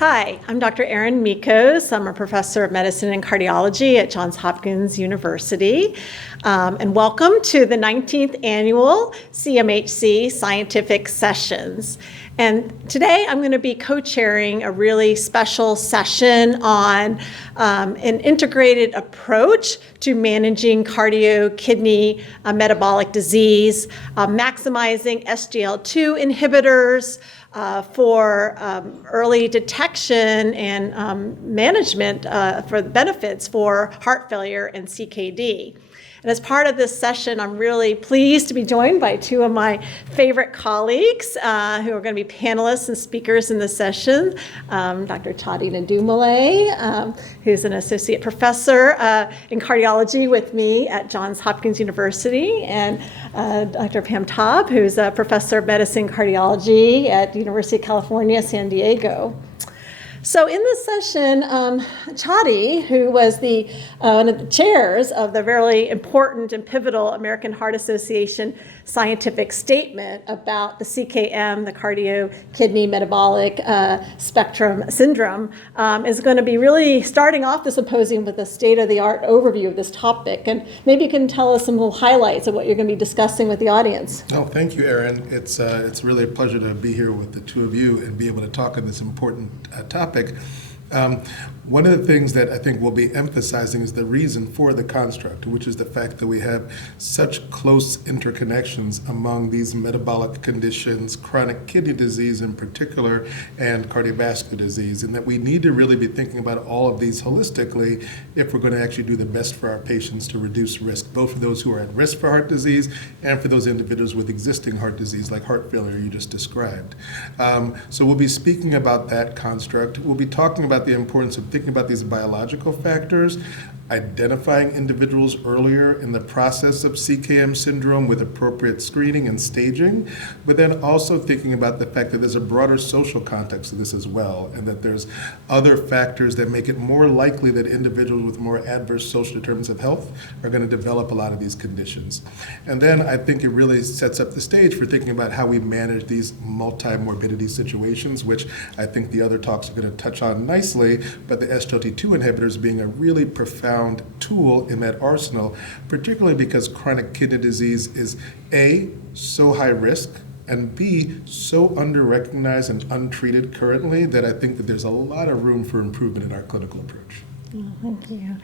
Hi, I'm Dr. Erin Michos. I'm a professor of medicine and cardiology at Johns Hopkins University. And welcome to the 19th annual CMHC Scientific Sessions. And today I'm going to be co-chairing a really special session on an integrated approach to managing cardio-kidney metabolic disease, maximizing SGLT2 inhibitors, for early detection and management for the benefits for heart failure and CKD. And as part of this session, I'm really pleased to be joined by two of my favorite colleagues who are going to be panelists and speakers in the session. Dr. Chiade Ndumele, who's an associate professor in cardiology with me at Johns Hopkins University, and Dr. Pam Taub, who's a professor of medicine and cardiology at University of California, San Diego. So in this session, Chiade, who was one of the chairs of the very important and pivotal American Heart Association scientific statement about the CKM, the cardio-kidney metabolic spectrum syndrome, is going to be really starting off the symposium with a state-of-the-art overview of this topic. And maybe you can tell us some little highlights of what you're going to be discussing with the audience. Oh, thank you, Erin. It's really a pleasure to be here with the two of you and be able to talk on this important topic. One of the things that I think we'll be emphasizing is the reason for the construct, which is the fact that we have such close interconnections among these metabolic conditions, chronic kidney disease in particular, and cardiovascular disease, and that we need to really be thinking about all of these holistically if we're going to actually do the best for our patients to reduce risk, both for those who are at risk for heart disease and for those individuals with existing heart disease like heart failure you just described. So we'll be speaking about that construct. We'll be talking about the importance of thinking about these biological factors, identifying individuals earlier in the process of CKM syndrome with appropriate screening and staging, but then also thinking about the fact that there's a broader social context to this as well, and that there's other factors that make it more likely that individuals with more adverse social determinants of health are going to develop a lot of these conditions. And then I think it really sets up the stage for thinking about how we manage these multi-morbidity situations, which I think the other talks are going to touch on nicely, but the SGLT2 inhibitors being a really profound tool in that arsenal, particularly because chronic kidney disease is A, so high risk, and B, so under-recognized and untreated currently that I think that there's a lot of room for improvement in our clinical approach. Oh, thank you.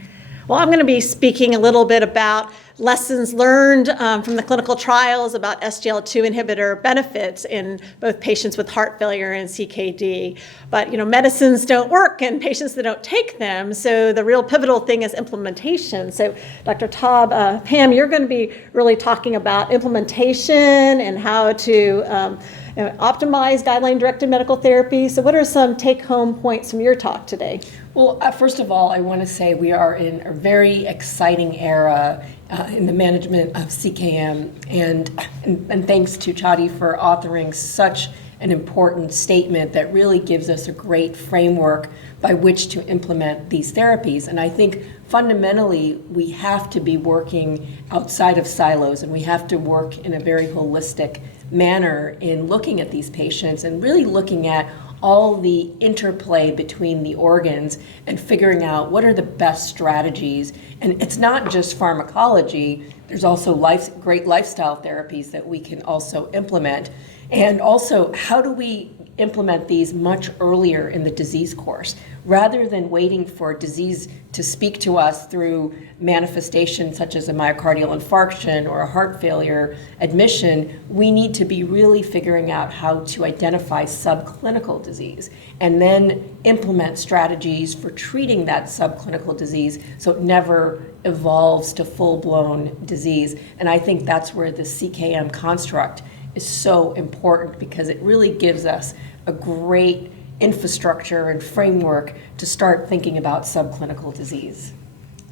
Well, I'm going to be speaking a little bit about lessons learned from the clinical trials about SGLT2 inhibitor benefits in both patients with heart failure and CKD. But, medicines don't work in patients that don't take them. So the real pivotal thing is implementation. So Dr. Taub, Pam, you're going to be really talking about implementation and how to optimize guideline-directed medical therapy. So what are some take-home points from your talk today? Well, first of all, I want to say we are in a very exciting era in the management of CKM, and thanks to Chiade for authoring such an important statement that really gives us a great framework by which to implement these therapies. And I think fundamentally we have to be working outside of silos, and we have to work in a very holistic manner in looking at these patients and really looking at all the interplay between the organs and figuring out what are the best strategies. And it's not just pharmacology, there's also great lifestyle therapies that we can also implement. And also, how do we implement these much earlier in the disease course? Rather than waiting for disease to speak to us through manifestations such as a myocardial infarction or a heart failure admission, we need to be really figuring out how to identify subclinical disease and then implement strategies for treating that subclinical disease so it never evolves to full-blown disease. And I think that's where the CKM construct is so important, because it really gives us a great infrastructure and framework to start thinking about subclinical disease.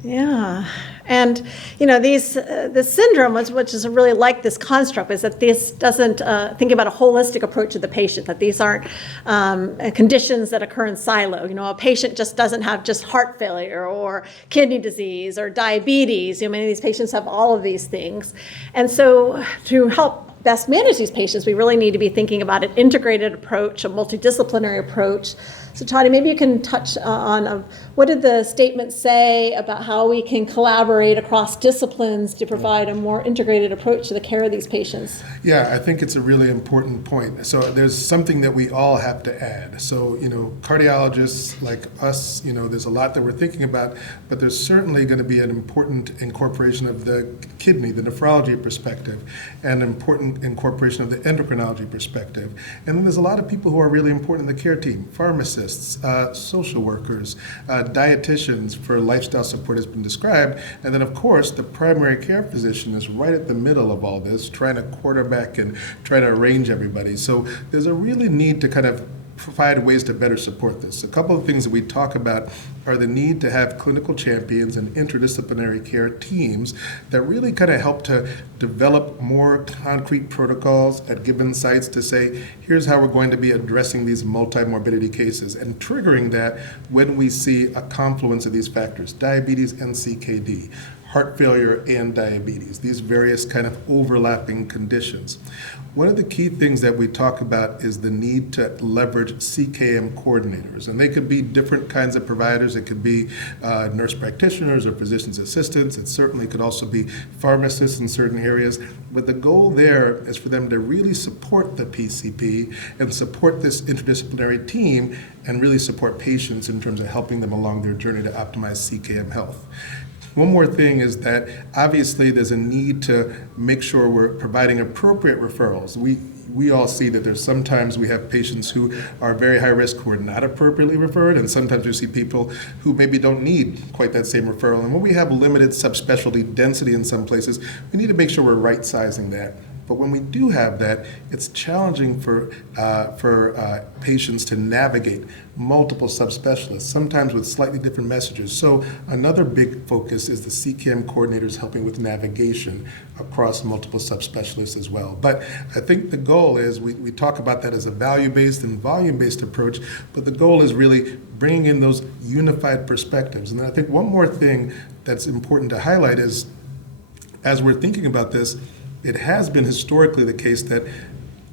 Yeah, and the syndrome, which is really like this construct, is that this doesn't think about a holistic approach to the patient, that these aren't conditions that occur in silo. A patient just doesn't have just heart failure or kidney disease or diabetes. Many of these patients have all of these things. And so to help best manage these patients, we really need to be thinking about an integrated approach, a multidisciplinary approach. So Chiade, maybe you can touch on what did the statement say about how we can collaborate across disciplines to provide a more integrated approach to the care of these patients? Yeah, I think it's a really important point. So there's something that we all have to add. So, cardiologists like us, there's a lot that we're thinking about, but there's certainly going to be an important incorporation of the kidney, the nephrology perspective, and important incorporation of the endocrinology perspective. And then there's a lot of people who are really important in the care team: pharmacists, social workers, dietitians for lifestyle support has been described. And then, of course, the primary care physician is right at the middle of all this, trying to quarterback and try to arrange everybody. So there's a really need to kind of provide ways to better support this. A couple of things that we talk about are the need to have clinical champions and interdisciplinary care teams that really kind of help to develop more concrete protocols at given sites to say, here's how we're going to be addressing these multi-morbidity cases, and triggering that when we see a confluence of these factors: diabetes and CKD, heart failure and diabetes, these various kind of overlapping conditions. One of the key things that we talk about is the need to leverage CKM coordinators, and they could be different kinds of providers. It could be nurse practitioners or physician's assistants. It certainly could also be pharmacists in certain areas. But the goal there is for them to really support the PCP and support this interdisciplinary team and really support patients in terms of helping them along their journey to optimize CKM health. One more thing is that obviously there's a need to make sure we're providing appropriate referrals. We all see that there's sometimes we have patients who are very high risk who are not appropriately referred, and sometimes we see people who maybe don't need quite that same referral. And when we have limited subspecialty density in some places, we need to make sure we're right sizing that. But when we do have that, it's challenging for patients to navigate multiple subspecialists, sometimes with slightly different messages. So another big focus is the CKM coordinators helping with navigation across multiple subspecialists as well. But I think the goal is, we talk about that as a value-based and volume-based approach, but the goal is really bringing in those unified perspectives. And then I think one more thing that's important to highlight is, as we're thinking about this, it has been historically the case that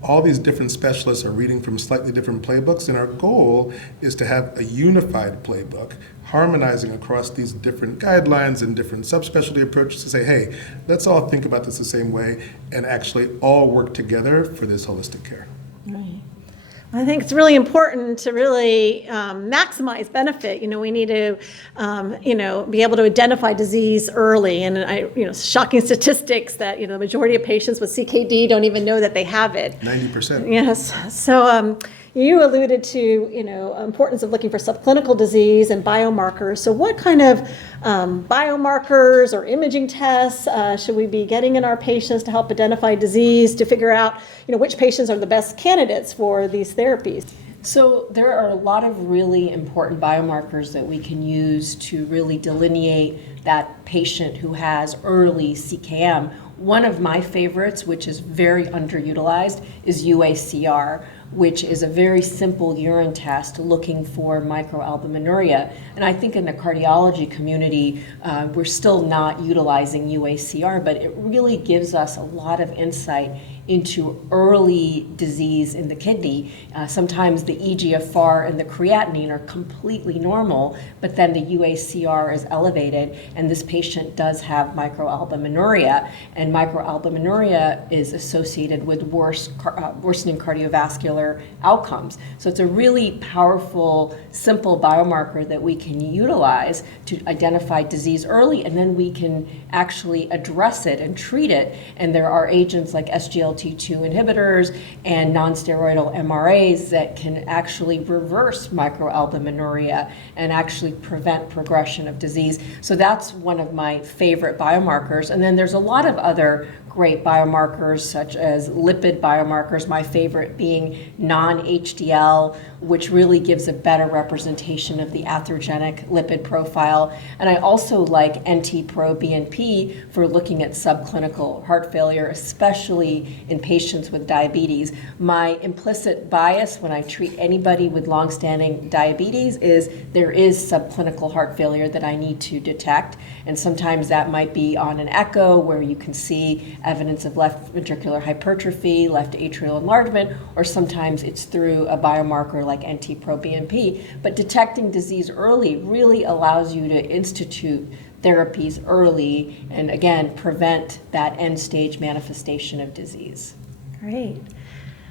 all these different specialists are reading from slightly different playbooks, and our goal is to have a unified playbook, harmonizing across these different guidelines and different subspecialty approaches to say, hey, let's all think about this the same way and actually all work together for this holistic care. Right. I think it's really important to really maximize benefit. We need to, be able to identify disease early. And shocking statistics that the majority of patients with CKD don't even know that they have it. 90%. Yes. So you alluded to importance of looking for subclinical disease and biomarkers. So what kind of biomarkers or imaging tests should we be getting in our patients to help identify disease, to figure out which patients are the best candidates for these therapies? So there are a lot of really important biomarkers that we can use to really delineate that patient who has early CKM. One of my favorites, which is very underutilized, is UACR, which is a very simple urine test looking for microalbuminuria. And I think in the cardiology community, we're still not utilizing UACR, but it really gives us a lot of insight into early disease in the kidney. Sometimes the eGFR and the creatinine are completely normal, but then the UACR is elevated, and this patient does have microalbuminuria, and microalbuminuria is associated with worsening cardiovascular outcomes. So it's a really powerful, simple biomarker that we can utilize to identify disease early, and then we can actually address it and treat it. And there are agents like SGLT2 inhibitors and nonsteroidal MRAs that can actually reverse microalbuminuria and actually prevent progression of disease. So that's one of my favorite biomarkers. And then there's a lot of other great biomarkers, such as lipid biomarkers, my favorite being non-HDL, which really gives a better representation of the atherogenic lipid profile. And I also like NT-proBNP for looking at subclinical heart failure, especially in patients with diabetes. My implicit bias when I treat anybody with longstanding diabetes is there is subclinical heart failure that I need to detect. And sometimes that might be on an echo where you can see evidence of left ventricular hypertrophy, left atrial enlargement, or sometimes it's through a biomarker like NT-proBNP. But detecting disease early really allows you to institute therapies early and, again, prevent that end-stage manifestation of disease. Great.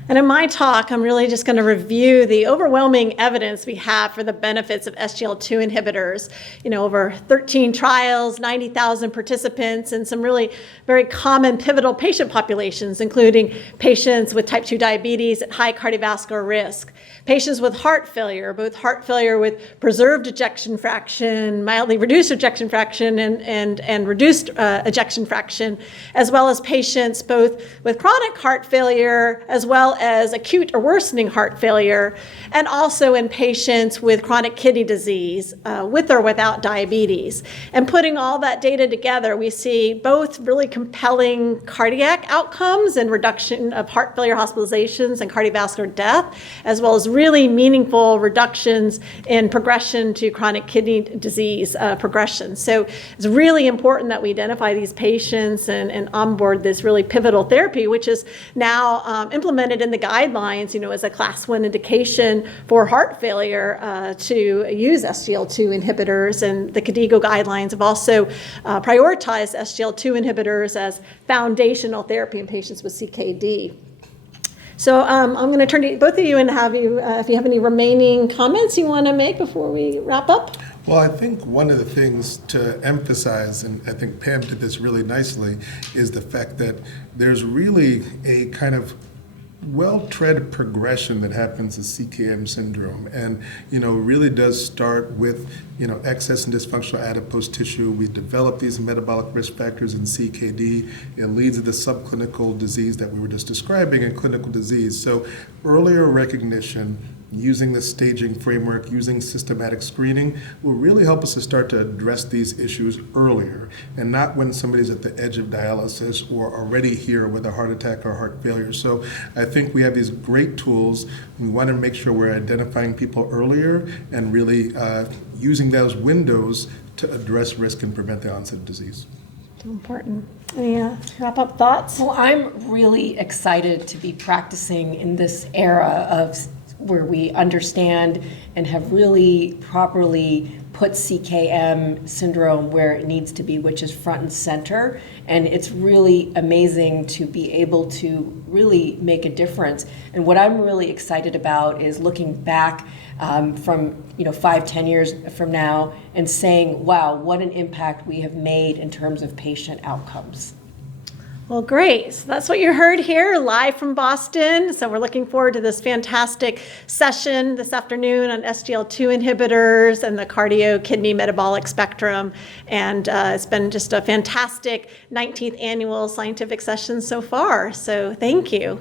And in my talk, I'm really just going to review the overwhelming evidence we have for the benefits of SGLT2 inhibitors. Over 13 trials, 90,000 participants, and some really very common pivotal patient populations, including patients with type 2 diabetes at high cardiovascular risk, patients with heart failure, both heart failure with preserved ejection fraction, mildly reduced ejection fraction, and reduced ejection fraction, as well as patients both with chronic heart failure as well as acute or worsening heart failure, and also in patients with chronic kidney disease, with or without diabetes. And putting all that data together, we see both really compelling cardiac outcomes and reduction of heart failure hospitalizations and cardiovascular death, as well as really meaningful reductions in progression to chronic kidney disease progression. So it's really important that we identify these patients and onboard this really pivotal therapy, which is now implemented in the guidelines, as a class 1 indication for heart failure to use SGLT2 inhibitors. And the KDIGO guidelines have also prioritized SGLT2 inhibitors as foundational therapy in patients with CKD. So I'm going to turn to both of you and have you, if you have any remaining comments you want to make before we wrap up. Well, I think one of the things to emphasize, and I think Pam did this really nicely, is the fact that there's really a kind of well-tread progression that happens in CKM syndrome, and really does start with excess and dysfunctional adipose tissue. We develop these metabolic risk factors in CKD. It leads to the subclinical disease that we were just describing in clinical disease. So earlier recognition, using the staging framework, using systematic screening will really help us to start to address these issues earlier, and not when somebody's at the edge of dialysis or already here with a heart attack or heart failure. So I think we have these great tools. We want to make sure we're identifying people earlier and really using those windows to address risk and prevent the onset of disease. So important. Any wrap-up thoughts? Well, I'm really excited to be practicing in this era of where we understand and have really properly put CKM syndrome where it needs to be, which is front and center. And it's really amazing to be able to really make a difference. And what I'm really excited about is looking back from 5-10 years from now and saying, wow, what an impact we have made in terms of patient outcomes. Well, great. So that's what you heard here live from Boston. So we're looking forward to this fantastic session this afternoon on SGLT2 inhibitors and the cardio kidney metabolic spectrum. And it's been just a fantastic 19th annual scientific session so far. So thank you.